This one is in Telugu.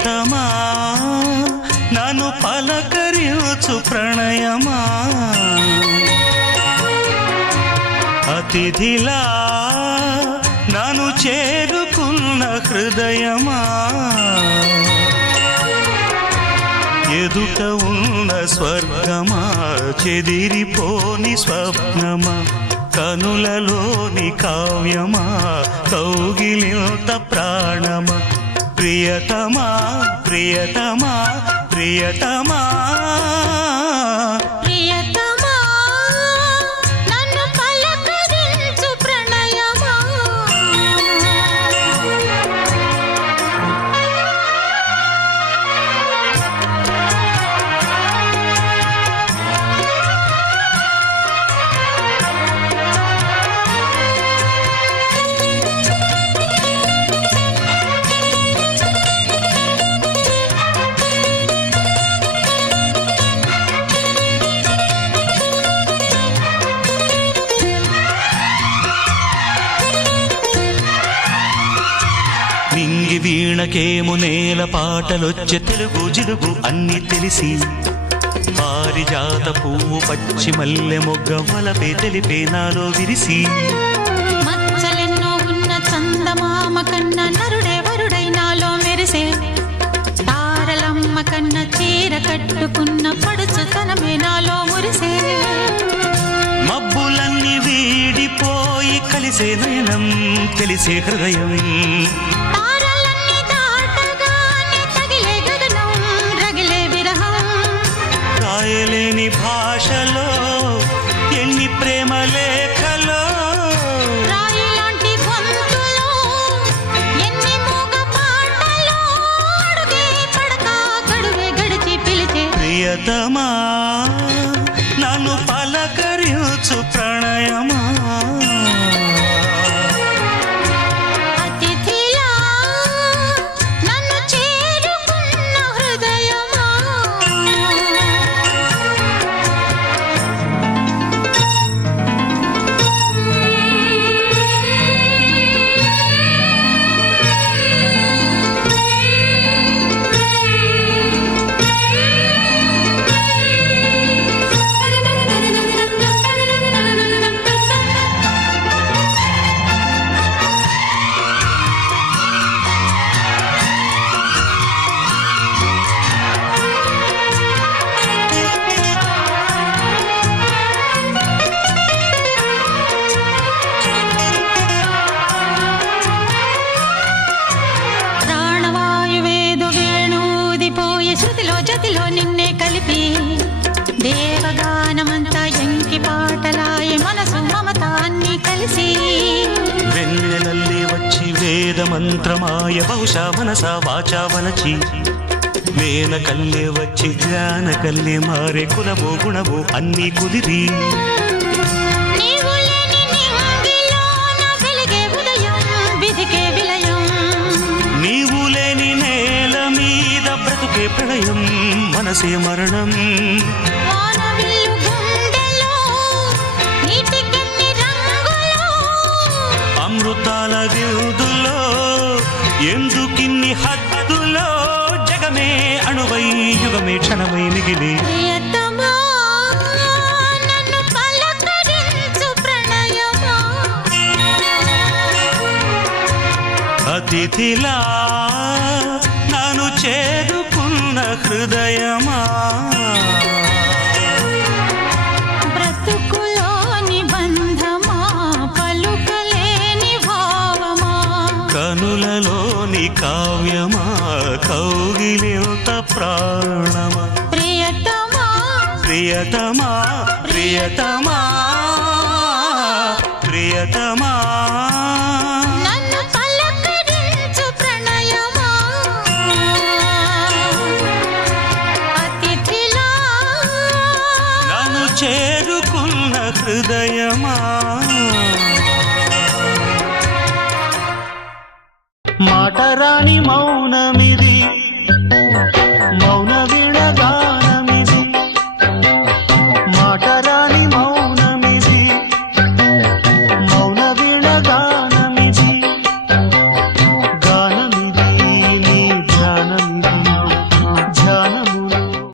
ప్రియతమా నన్ను పలకరించు ప్రణయమా అతిథిలా నన్ను చేరుకున్న హృదయమా ఎదుట ఉన్న స్వర్గమా చెదిరిపోని స్వప్నమా కనులలోని కావ్యమా కౌగిలింత ప్రాణమా ప్రియతమా ప్రియతమా ప్రియతమా నింగి వీణకేము నేల పాటలొచ్చే తెలుగు జిలుగు అన్ని తెలిసి పారిజాత పువ్వు పచ్చి మల్లె మొగ్గ వలపే తెలిపే నాలో విరిసి మచ్చలెన్నో ఉన్న చందమామ కన్న నరుడే వరుడై నాలో మెరిసే తారలమ్మ కన్న చీర కట్టుకున్న పడుచుతనమే నాలో మురిసే మబ్బులన్నీ వీడిపోయి కలిసే నయనం తెలిసే హృదయం రాయలేని భాషలో ఎన్ని ప్రేమ లేఖలో రాయిలాంటి గొంతులో ఎన్ని మూగ పాటలో అడుగే పడక గడువే గడిచి పిలిచే ప్రియతమా నన్ను పలకరించు ప్రణయమా అతిథిలా నన్ను చేరుకున్న హృదయమా శృతిలో జతిలో నిన్నే కలిపి దేవగానమంతా ఎంకి పాటలాయే మనసు మమత అన్ని కలిసి వెన్నెలల్లి వచ్చి వేద మంత్రమాయ బహుశా మనసా వాచా వలచి వేన కల్లే వచ్చి జ్ఞాన కల్లే మారే కులమో గుణమో అన్నీ కుదిరి నీవు లేని నింగిలోన వెలిగే ఉదయం విధికే విలయం నీవు లేని నేల మీద బ్రతుకే ప్రళయం మనసే మరణం వానవిల్లు గుండెలో నీటికెన్ని రంగులో అమృతాల విరుదులో ఎందుకిన్ని హద్దులో జగమే అణువై యుగమే క్షణమై మిగిలి ప్రియతమా నన్ను పలకరించు ప్రణయమా అతిథిలా నన్ను చేరుకున్న హృదయమా బ్రతుకులోని బంధమా పలుకలేని భావమా కనులలోని కావ్యమా కౌగిలింత ప్రాణమా ప్రియతమా ప్రియతమా ప్రియతమా ప్రియతమా నన్ను పలకరించు ప్రణయమా అతిథిలా నన్ను చేరుకున్న హృదయమా